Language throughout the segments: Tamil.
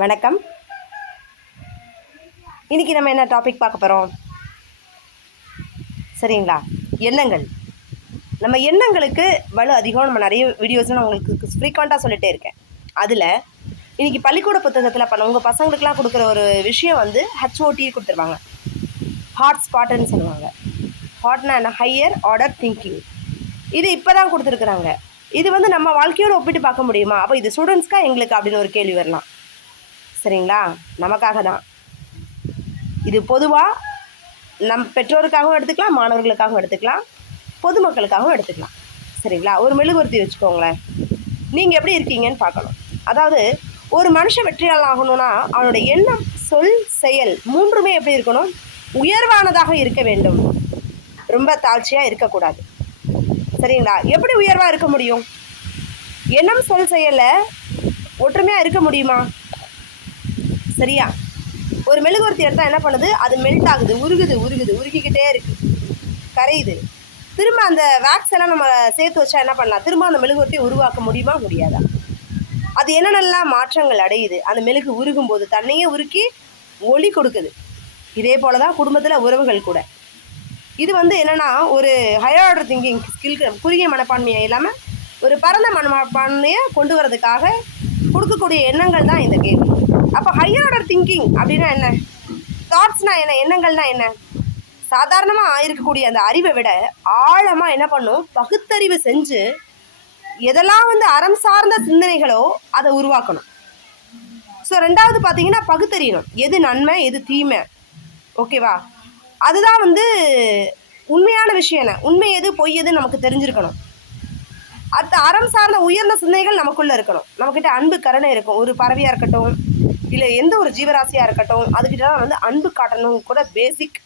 வணக்கம். இன்றைக்கி நம்ம என்ன டாபிக் பார்க்க போகிறோம் சரிங்களா? எண்ணங்கள். நம்ம எண்ணங்களுக்கு வலு அதிகம். நம்ம நிறைய வீடியோஸ் நான் உங்களுக்கு ஃப்ரீக்வெண்ட்டாக சொல்லிகிட்டே இருக்கேன். அதில் இன்றைக்கி பள்ளிக்கூட புத்தகத்தில் உங்கள் பசங்களுக்கெலாம் கொடுக்குற ஒரு விஷயம் வந்து HOT கொடுத்துருவாங்க. ஹாட் ஸ்பாட்டுன்னு சொல்லுவாங்க. ஹாட்னா என்ன? Higher order thinking. இது இப்போ தான் கொடுத்துருக்குறாங்க. இது வந்து நம்ம வாழ்க்கையோடு ஒப்பிட்டு பார்க்க முடியுமா? அப்போ இது ஸ்டூடெண்ட்ஸ்க்கா எங்களுக்கு அப்படின்னு ஒரு கேள்வி வரலாம். சரிங்களா? நமக்காக தான் இது. பொதுவாக நம் பெற்றோருக்காகவும் எடுத்துக்கலாம், மாணவர்களுக்காகவும் எடுத்துக்கலாம், பொதுமக்களுக்காகவும் எடுத்துக்கலாம். சரிங்களா? ஒரு மெழுகுவர்த்தி வச்சுக்கோங்களேன். நீங்கள் எப்படி இருக்கீங்கன்னு பார்க்கணும். அதாவது ஒரு மனுஷன் வெற்றியாளர் ஆகணும்னா அவனோட எண்ணம், சொல், செயல் மூன்றுமே எப்படி இருக்கணும்? உயர்வானதாக இருக்க வேண்டும். ரொம்ப தாழ்ச்சியாக இருக்கக்கூடாது. சரிங்களா? எப்படி உயர்வாக இருக்க முடியும்? எண்ணம், சொல், செயலில் ஒற்றுமையாக இருக்க முடியுமா? சரியா? ஒரு மெழுகுவர்த்தி எடுத்தால் என்ன பண்ணுது? அது மெல்ட் ஆகுது, உருகிக்கிட்டே இருக்குது, கரையுது. திரும்ப அந்த வேக்ஸ் எல்லாம் நம்ம சேர்த்து வச்சா என்ன பண்ணலாம்? திரும்ப அந்த மெழுகுவர்த்தியை உருவாக்க முடியுமா? முடியாதா? அது என்னென்னலாம் மாற்றங்கள் அடையுது? அந்த மெழுகு உருகும் போது தன்னையே உருக்கி ஒளி கொடுக்குது. இதே போல தான் குடும்பத்தில் உறவுகள் கூட. இது வந்து என்னென்னா, ஒரு ஹையர் ஆர்டர் திங்கிங் ஸ்கில், குறுகிய மனப்பான்மையை இல்லாமல் ஒரு பரந்த மனப்பான்மையை கொண்டு வரதுக்காக கொடுக்கக்கூடிய எண்ணங்கள் தான் இந்த கேள்வி. அப்போ ஹையர் ஆர்டர் திங்கிங் அப்படின்னா என்ன? தாட்ஸ்னா என்ன? எண்ணங்கள்னா என்ன? சாதாரணமாக இருக்கக்கூடிய அந்த அறிவை விட ஆழமாக என்ன பண்ணும்? பகுத்தறிவு செஞ்சு எதெல்லாம் வந்து அறம் சார்ந்த சிந்தனைகளோ அதை உருவாக்கணும். ஸோ ரெண்டாவது பார்த்தீங்கன்னா பகுத்தறியணும். எது நன்மை, எது தீமை. ஓகேவா? அதுதான் வந்து உண்மையான விஷயம். என்ன உண்மை, எது பொய், எது நமக்கு தெரிஞ்சிருக்கணும். அடுத்த அறம் சார்ந்த உயர்ந்த சிந்தனைகள் நமக்குள்ளே இருக்கணும். நம்மக்கிட்ட அன்பு, கருணை இருக்கும். ஒரு பறவையாக இருக்கட்டும், இல்லை எந்த ஒரு ஜீவராசியாக இருக்கட்டும், அதுக்கிட்ட தான் வந்து அன்பு காட்டணும் கூட. பேசிக்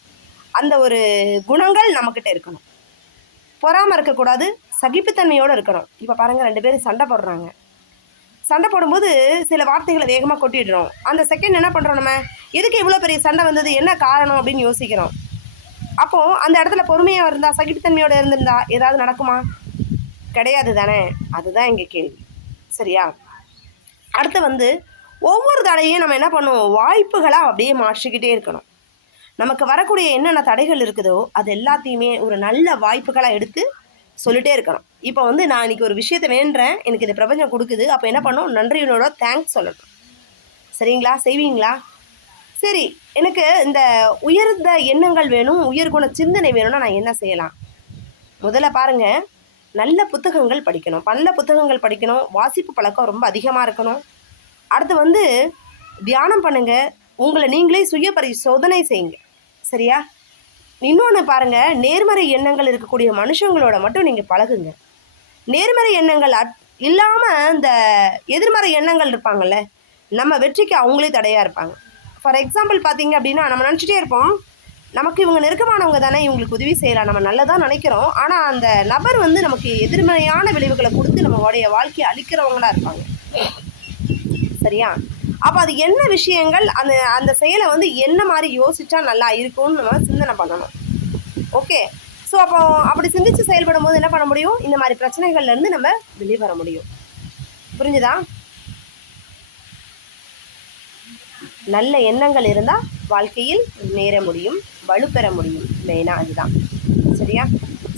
அந்த ஒரு குணங்கள் நம்மக்கிட்ட இருக்கணும். பொறாமல் இருக்கக்கூடாது, சகிப்புத்தன்மையோடு இருக்கணும். இப்போ பாருங்கள், 2 பேரும் சண்டை போடுறாங்க. சண்டை போடும்போது சில வார்த்தைகளை வேகமாக கொட்டிடுறோம். அந்த செகண்ட் என்ன பண்ணுறோம்? நம்ம எதுக்கு இவ்வளோ பெரிய சண்டை வந்தது, என்ன காரணம் அப்படின்னு யோசிக்கிறோம். அப்போது அந்த இடத்துல பொறுமையாக இருந்தால், சகிப்புத்தன்மையோடு இருந்திருந்தா ஏதாவது நடக்குமா? கிடையாது தானே? அதுதான் எங்கள் கேள்வி. சரியா? அடுத்து வந்து ஒவ்வொரு தடையும் நம்ம என்ன பண்ணுவோம்? வாய்ப்புகளாக அப்படியே மாற்றிக்கிட்டே இருக்கணும். நமக்கு வரக்கூடிய என்னென்ன தடைகள் இருக்குதோ அது எல்லாத்தையுமே ஒரு நல்ல வாய்ப்புகளாக எடுத்து சொல்லிகிட்டே இருக்கணும். இப்போ வந்து நான் இன்றைக்கி ஒரு விஷயத்தை வேண்டுறேன், எனக்கு இந்த பிரபஞ்சம் கொடுக்குது. அப்போ என்ன பண்ணணும்? நன்றியோட தேங்க்ஸ் சொல்லணும். சரிங்களா? செய்வீங்களா? சரி, எனக்கு இந்த உயர்ந்த எண்ணங்கள் வேணும், உயர்குண சிந்தனை வேணும்னா நான் என்ன செய்யலாம்? முதல்ல பாருங்கள், நல்ல புத்தகங்கள் படிக்கணும். நல்ல புத்தகங்கள் படிக்கணும். வாசிப்பு பழக்கம் ரொம்ப அதிகமாக இருக்கணும். அடுத்து வந்து தியானம் பண்ணுங்கள். உங்களை நீங்களே சுய பரிசோதனை செய்யுங்க. சரியா? இன்னொன்று பாருங்கள், நேர்மறை எண்ணங்கள் இருக்கக்கூடிய மனுஷங்களோட மட்டும் நீங்கள் பழகுங்க. நேர்மறை எண்ணங்கள் இல்லாமல் இந்த எதிர்மறை எண்ணங்கள் இருப்பாங்கள்ல, நம்ம வெற்றிக்கு அவங்களே தடையாக இருப்பாங்க. ஃபார் எக்ஸாம்பிள் பார்த்தீங்க அப்படின்னா, நம்ம நினச்சிட்டே இருப்போம், நமக்கு இவங்க நெருக்கமானவங்க தானே, இவங்களுக்கு உதவி செய்யலாம், நம்ம நல்லதாக நினைக்கிறோம். ஆனால் அந்த நபர் வந்து நமக்கு எதிர்மறையான விளைவுகளை கொடுத்து நம்மளுடைய வாழ்க்கையை அழிக்கிறவங்களா இருப்பாங்க. சரியா? அப்போ அது என்ன விஷயங்கள், அந்த செயலை வந்து என்ன மாதிரி யோசித்தா நல்லா இருக்கும்னு நம்ம சிந்தனை பண்ணணும். ஓகே? ஸோ அப்போ அப்படி சிந்தித்து செயல்படும் போது என்ன பண்ண முடியும்? இந்த மாதிரி பிரச்சனைகள்லேருந்து நம்ம வெளியே வர முடியும். புரிஞ்சுதா? நல்ல எண்ணங்கள் இருந்தால் வாழ்க்கையில் நேர முடியும், வலுப்பெற முடியும். மெயினாக அதுதான். சரியா?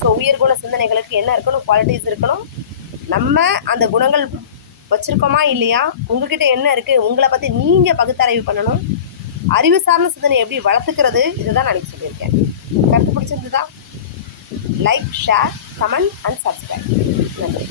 ஸோ உயர்குண சிந்தனைகளுக்கு என்ன இருக்கணும்? குவாலிட்டிஸ் இருக்கணும். நம்ம அந்த குணங்கள் வச்சுருக்கோமா இல்லையா? உங்ககிட்ட என்ன இருக்குது, உங்களை பற்றி நீங்கள் பகுத்தறிவு பண்ணணும். அறிவு சார்ந்த சிந்தனை எப்படி வளர்த்துக்கிறது, இதுதான் நான் சொல்லியிருக்கேன். கருத்து பிடிச்சிருந்துதா? Like, share, comment and subscribe. நன்றி.